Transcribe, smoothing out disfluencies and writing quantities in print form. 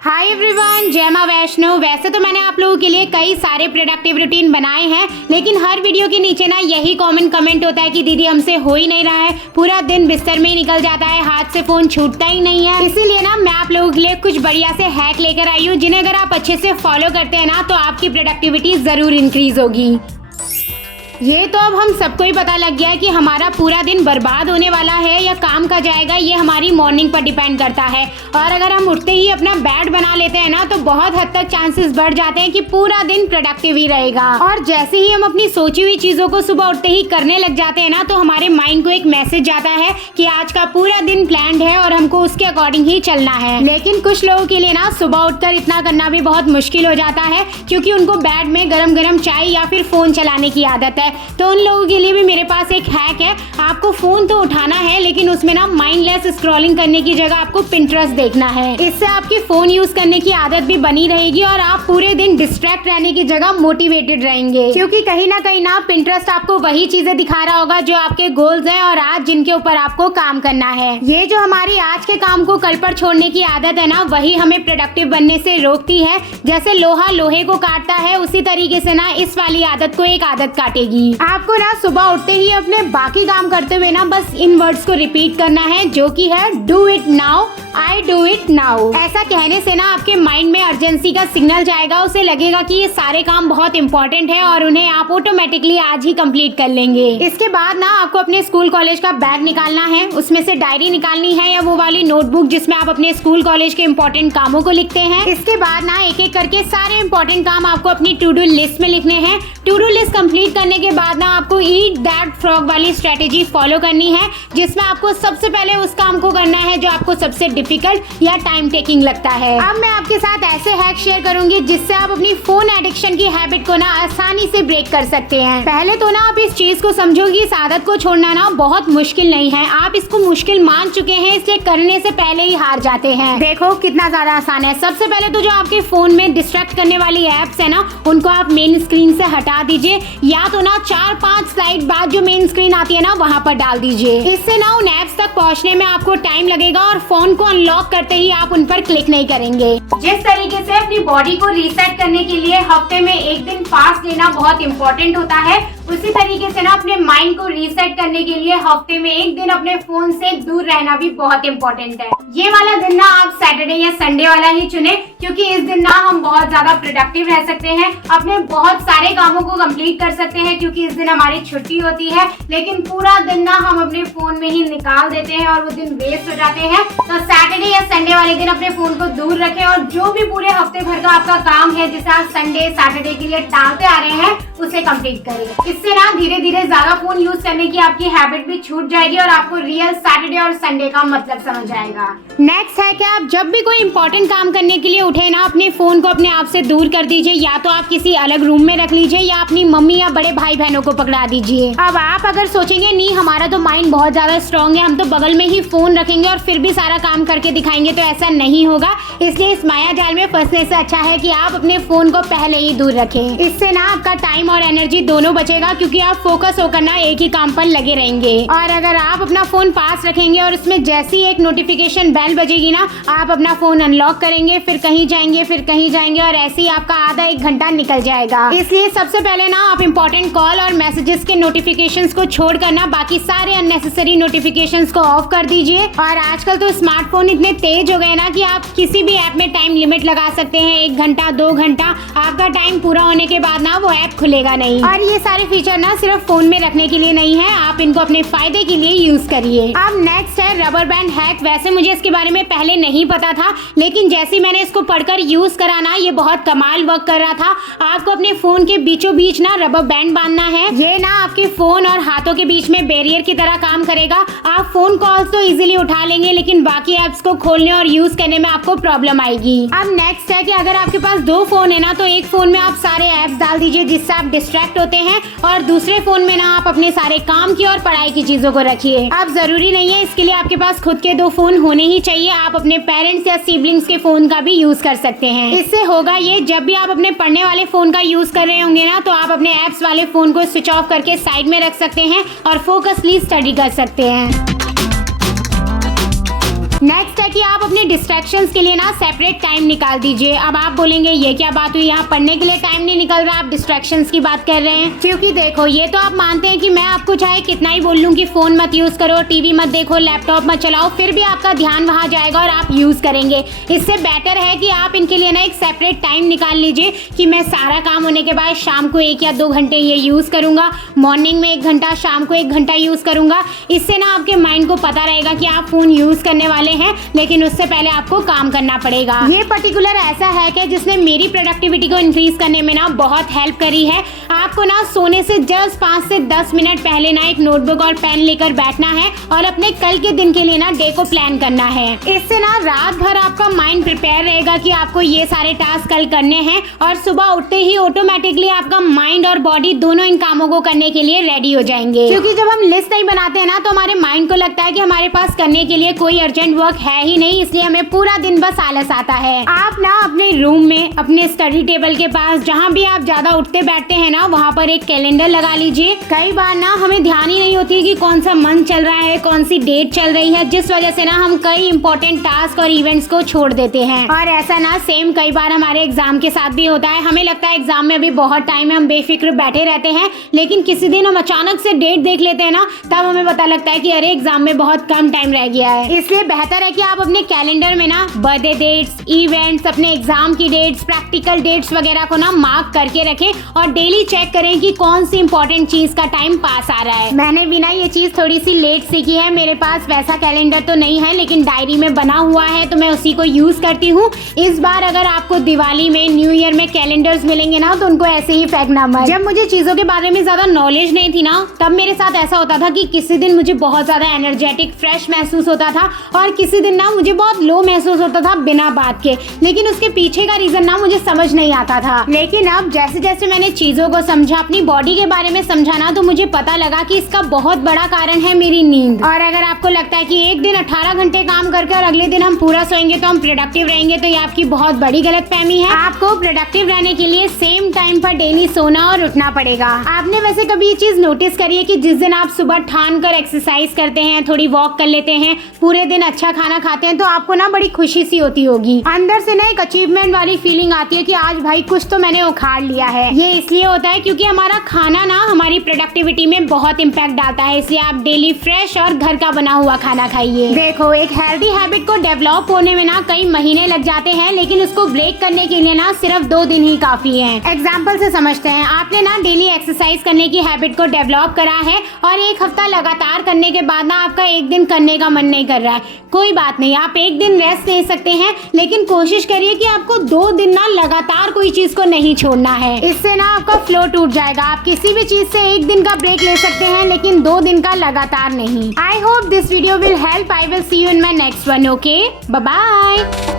Hi everyone, जय मां वैष्णो। वैसे तो मैंने आप लोगों के लिए कई सारे प्रोडक्टिव रूटीन बनाए हैं, लेकिन हर वीडियो के नीचे ना यही कमेंट होता है कि दीदी हमसे हो ही नहीं रहा है, पूरा दिन बिस्तर में ही निकल जाता है, हाथ से फोन छूटता ही नहीं है। इसीलिए ना मैं आप लोगों के लिए कुछ बढ़िया से हैक लेकर आई हूँ, जिन्हें अगर आप अच्छे से फॉलो करते हैं ना तो आपकी प्रोडक्टिविटी जरूर इंक्रीज होगी। ये तो अब हम सबको ही पता लग गया है कि हमारा पूरा दिन बर्बाद होने वाला है या काम का जाएगा, ये हमारी मॉर्निंग पर डिपेंड करता है। और अगर हम उठते ही अपना बेड बना लेते हैं ना तो बहुत हद तक चांसेस बढ़ जाते हैं कि पूरा दिन प्रोडक्टिव ही रहेगा। और जैसे ही हम अपनी सोची हुई चीजों को सुबह उठते ही करने लग जाते हैं ना तो हमारे माइंड को एक मैसेज जाता है कि आज का पूरा दिन प्लान्ड है और हमको उसके अकॉर्डिंग ही चलना है। लेकिन कुछ लोगों के लिए ना सुबह उठकर इतना करना भी बहुत मुश्किल हो जाता है, क्योंकि उनको बेड में गरम गरम चाय या फिर फोन चलाने की आदत है। तो उन लोगों के लिए भी मेरे पास एक हैक है। आपको फोन तो उठाना है, लेकिन उसमें ना माइंडलेस स्क्रॉलिंग करने की जगह आपको पिंटरेस्ट देखना है। इससे आपकी फोन यूज करने की आदत भी बनी रहेगी और आप पूरे दिन डिस्ट्रैक्ट रहने की जगह मोटिवेटेड रहेंगे, क्योंकि कहीं ना पिंटरेस्ट आपको वही चीजें दिखा रहा होगा जो आपके गोल्स हैं और आज जिनके ऊपर आपको काम करना है। ये जो हमारी आज के काम को कल पर छोड़ने की आदत है ना, वही हमें प्रोडक्टिव बनने से रोकती है। जैसे लोहा लोहे को काटता है, उसी तरीके से ना इस वाली आदत को एक आदत काटेगी। आपको ना सुबह उठते ही अपने बाकी काम करते हुए ना बस इन वर्ड्स को रिपीट करना है, जो कि है do it now, I do it now. ऐसा कहने से ना आपके माइंड में अर्जेंसी का सिग्नल जाएगा, उसे लगेगा कि ये सारे काम बहुत इंपॉर्टेंट है और उन्हें आप ऑटोमेटिकली आज ही कंप्लीट कर लेंगे। इसके बाद ना आपको अपने स्कूल कॉलेज का बैग निकालना है, उसमें से डायरी निकालनी है या वो वाली नोटबुक जिसमें आप अपने स्कूल कॉलेज के इंपॉर्टेंट कामों को लिखते हैं। इसके बाद ना एक एक करके सारे इंपॉर्टेंट काम आपको अपनी टू डू लिस्ट में लिखने हैं। टू डू लिस्ट कंप्लीट करने के बाद ना आपको ईट दैट फ्रॉग वाली स्ट्रेटेजी फॉलो करनी है, जिसमें आपको सबसे पहले उस काम को करना है जो आपको सबसे डिफिकल्ट या टाइम टेकिंग लगता है। अब मैं आपके साथ ऐसे हैक शेयर करूंगी जिससे आप अपनी फोन एडिक्शन की हैबिट को ना आसानी से ब्रेक कर सकते हैं। पहले तो ना आप इस चीज को समझो कि इस आदत को छोड़ना ना बहुत मुश्किल नहीं है। आप इसको मुश्किल मान चुके हैं, इसलिए करने से पहले ही हार जाते हैं। देखो कितना ज्यादा आसान है। सबसे पहले तो जो आपके फोन में डिस्ट्रैक्ट करने वाली एप्स है ना, उनको आप मेन स्क्रीन से हटा दीजिए, या तो ना 4-5 स्लाइड बाद जो मेन स्क्रीन आती है ना वहाँ पर डाल दीजिए। इससे ना उन एप्स तक पहुँचने में आपको टाइम लगेगा और फोन को अनलॉक करते ही आप उन पर क्लिक नहीं करेंगे। जिस तरीके से अपनी बॉडी को रीसेट करने के लिए हफ्ते में एक दिन फास्ट लेना बहुत इंपॉर्टेंट होता है, उसी तरीके से ना अपने माइंड को रीसेट करने के लिए हफ्ते में एक दिन अपने फोन से दूर रहना भी बहुत इंपॉर्टेंट है। ये वाला दिन ना आप सैटरडे या संडे वाला ही चुने, क्योंकि इस दिन ना हम बहुत ज्यादा प्रोडक्टिव रह सकते हैं, अपने बहुत सारे कामों को कंप्लीट कर सकते हैं, क्योंकि इस दिन हमारी छुट्टी होती है। लेकिन पूरा दिन ना हम अपने फोन में ही निकाल देते हैं और वो दिन वेस्ट हो जाते हैं। तो सैटरडे या संडे वाले दिन अपने फोन को दूर रखें और जो भी पूरे हफ्ते भर का आपका काम है जिसे आप संडे सैटरडे के लिए टालते आ रहे हैं उसे कंप्लीट करें। इससे ना धीरे धीरे ज्यादा फोन यूज करने की आपकी हैबिट भी छूट जाएगी और आपको रियल सैटरडे और संडे का मतलब समझ आएगा। नेक्स्ट है कि आप जब भी कोई इंपॉर्टेंट काम करने के लिए उठे ना, अपने फोन को अपने आप से दूर कर दीजिए, या तो आप किसी अलग रूम में रख लीजिए या अपनी मम्मी या बड़े भाई बहनों को पकड़ा दीजिए। अब आप अगर सोचेंगे नहीं हमारा तो माइंड बहुत ज्यादा स्ट्रॉन्ग है, हम तो बगल में ही फोन रखेंगे और फिर भी सारा काम करके दिखाएंगे, तो ऐसा नहीं होगा। इसलिए इस माया जाल में फंसने से अच्छा है कि आप अपने फोन को पहले ही दूर रखें। इससे ना आपका टाइम और एनर्जी दोनों बचेगा, क्योंकि आप फोकस होकर ना एक ही काम पर लगे रहेंगे। और अगर आप अपना फोन पास रखेंगे और उसमें जैसी एक नोटिफिकेशन बेल बजेगी ना, आप अपना फोन अनलॉक करेंगे, फिर कहीं जाएंगे और ऐसे ही आपका आधा 1 घंटा निकल जाएगा। इसलिए सबसे पहले ना आप इंपॉर्टेंट कॉल और मैसेजेस के नोटिफिकेशंस को छोड़कर ना बाकी सारे अननेसेसरी नोटिफिकेशंस को ऑफ कर दीजिए। और आजकल तो स्मार्टफोन इतने तेज हो गए ना कि आप किसी भी ऐप में टाइम लिमिट लगा सकते हैं, 1 घंटा 2 घंटा। आपका टाइम पूरा होने के बाद ना वो ऐप खुलेगा नहीं। और ये सारे फीचर ना सिर्फ फोन में रखने के लिए नहीं है, आप इनको अपने फायदे के लिए यूज करिए। अब नेक्स्ट है रबर बैंड हैक। वैसे मुझे इसके बारे में पहले नहीं पता था, लेकिन जैसे मैंने इसको पढ़कर यूज करा ना, ये बहुत कमाल वर्क कर रहा था। आपको अपने फोन के बीचों बीच ना रबर बैंड बांधना है। ये ना आपके फोन और हाथों के बीच में बैरियर की तरह काम करेगा। आप फोन कॉल्स तो इजीली उठा लेंगे, लेकिन बाकी एप्स को खोलने और यूज करने में आपको प्रॉब्लम आएगी। अब नेक्स्ट है कि अगर आपके पास 2 फोन है ना, तो एक फोन में आप सारे एप्स डाल दीजिए जिससे आप डिस्ट्रैक्ट होते हैं, और दूसरे फोन में ना आप अपने सारे काम की और पढ़ाई की चीजों को रखिए। अब जरूरी नहीं है इसके लिए आपके पास खुद के 2 फोन होने ही चाहिए, आप अपने पेरेंट्स या सिबलिंग्स के फोन का भी यूज कर सकते हैं। इससे होगा ये, जब भी आप अपने पढ़ने वाले फोन का यूज कर रहे होंगे ना, तो आप अपने एप्स वाले फोन को स्विच ऑफ करके साइड में रख सकते हैं और फोकसली स्टडी कर सकते हैं। नेक्स्ट है कि आप अपने डिस्ट्रैक्शंस के लिए ना सेपरेट टाइम निकाल दीजिए। अब आप बोलेंगे ये क्या बात हुई, यहाँ पढ़ने के लिए टाइम नहीं निकल रहा, आप डिस्ट्रैक्शंस की बात कर रहे हैं। क्योंकि देखो ये तो आप मानते हैं कि मैं आपको चाहे कितना ही बोल लूं कि फोन मत यूज करो, टीवी मत देखो, लैपटॉप मत चलाओ, फिर भी आपका ध्यान वहां जाएगा और आप यूज करेंगे। इससे बेटर है कि आप इनके लिए ना एक सेपरेट टाइम निकाल लीजिए कि मैं सारा काम होने के बाद शाम को 1 या 2 घंटे ये यूज करूंगा, मॉर्निंग में 1 घंटा, शाम को 1 घंटा यूज करूंगा। इससे ना आपके माइंड को पता रहेगा कि आप फोन यूज करने वाले हैं, लेकिन उससे पहले आपको काम करना पड़ेगा। ये पर्टिकुलर ऐसा हैक है जिसने मेरी प्रोडक्टिविटी को इंक्रीज करने में ना बहुत हेल्प करी है। आपको ना सोने से जस्ट 5 से 10 मिनट पहले ना एक नोटबुक और पेन लेकर बैठना है और अपने कल के दिन के लिए ना डे को प्लान करना है। इससे ना रात भर आपका माइंड प्रिपेयर रहेगा कि आपको ये सारे टास्क कल करने हैं और सुबह उठते ही ऑटोमेटिकली आपका माइंड और बॉडी दोनों इन कामों को करने के लिए रेडी हो जाएंगे। क्योंकि जब हम लिस्ट नहीं बनाते हैं ना तो हमारे माइंड को लगता है कि हमारे पास करने के लिए कोई अर्जेंट वर्क है ही नहीं, इसलिए हमें पूरा दिन बस आलस आता है। आप ना अपने रूम में, अपने स्टडी टेबल के पास, जहाँ भी आप ज्यादा उठते बैठते हैं ना, वहाँ पर एक कैलेंडर लगा लीजिए। कई बार ना हमें ध्यान ही नहीं होती कि कौन सा मंथ चल रहा है, कौन सी डेट चल रही है, जिस वजह से ना हम कई इंपॉर्टेंट टास्क और इवेंट्स को छोड़ देते हैं। और ऐसा ना सेम कई बार हमारे एग्जाम के साथ भी होता है। हमें लगता है एग्जाम में अभी बहुत टाइम है, हम बेफिक्र बैठे रहते हैं, लेकिन किसी दिन हम अचानक से डेट देख लेते हैं ना, तब हमें पता लगता है कि अरे एग्जाम में बहुत कम टाइम रह गया है। इसलिए बेहतर है कि आप अपने कैलेंडर में ना बर्थडे डेट्स, इवेंट्स, अपने एग्जाम की डेट्स, प्रैक्टिकल डेट्स वगैरह को ना मार्क करके रखें और डेली चेक करें कि कौन सी इंपॉर्टेंट चीज का टाइम पास आ रहा है। मैंने भी ना ये चीज थोड़ी सी लेट सीखी है। मेरे पास वैसा कैलेंडर तो नहीं है, लेकिन डायरी में बना हुआ है तो मैं उसी को यूज करती हूँ। इस बार अगर आपको दिवाली में, न्यू ईयर में कैलेंडर्स मिलेंगे ना तो उनको ऐसे ही फेंकना मत। जब मुझे चीजों के बारे में ज्यादा नॉलेज नहीं थी ना, तब मेरे साथ ऐसा होता था कि किसी दिन मुझे बहुत ज्यादा एनर्जेटिक, फ्रेश महसूस होता था और किसी दिन ना मुझे बहुत लो महसूस होता था बिना बात के, लेकिन उसके पीछे का रीजन ना मुझे समझ नहीं आता था। लेकिन अब जैसे जैसे मैंने चीजों को समझा, अपनी बॉडी के बारे में समझा ना, तो मुझे पता लगा कि इसका बहुत बड़ा कारण है मेरी नींद। और अगर आपको लगता है कि एक दिन 18 घंटे काम करके और अगले दिन हम पूरा सोएंगे तो हम प्रोडक्टिव रहेंगे, तो ये आपकी बहुत बड़ी गलतफहमी है। आपको प्रोडक्टिव रहने के लिए सेम टाइम पर डेली सोना और उठना पड़ेगा। आपने वैसे कभी ये चीज नोटिस करी है कि जिस दिन आप सुबह ठान कर एक्सरसाइज करते हैं, थोड़ी वॉक कर लेते हैं, पूरे दिन अच्छा खाना खाते हैं, तो आपको ना बड़ी खुशी सी होती होगी, अंदर से ना एक अचीवमेंट वाली फीलिंग आती है कि आज भाई कुछ तो मैंने उखाड़ लिया है। ये इसलिए होता है क्योंकि हमारा खाना ना हमारी प्रोडक्टिविटी में बहुत इम्पैक्ट डालता है। इसलिए आप डेली फ्रेश और घर का बना हुआ खाना खाइए। देखो, एक हेल्दी हैबिट को डेवलप होने में ना कई महीने लग जाते हैं, लेकिन उसको ब्रेक करने के लिए ना सिर्फ 2 दिन ही काफी है। एग्जाम्पल से समझते हैं। आपने ना डेली एक्सरसाइज करने की हैबिट को डेवलप करा है और 1 हफ्ता लगातार करने के बाद ना आपका 1 दिन करने का मन नहीं कर रहा है। कोई बात नहीं, आप 1 दिन रेस्ट ले सकते हैं, लेकिन कोशिश करिए कि आपको 2 दिन ना लगातार कोई चीज को नहीं छोड़ना है। इससे ना आपका फ्लो टूट जाएगा। आप किसी भी चीज से 1 दिन का ब्रेक ले सकते हैं, लेकिन 2 दिन का लगातार नहीं। I hope this video will help. I will see you in my next one. Okay, bye bye.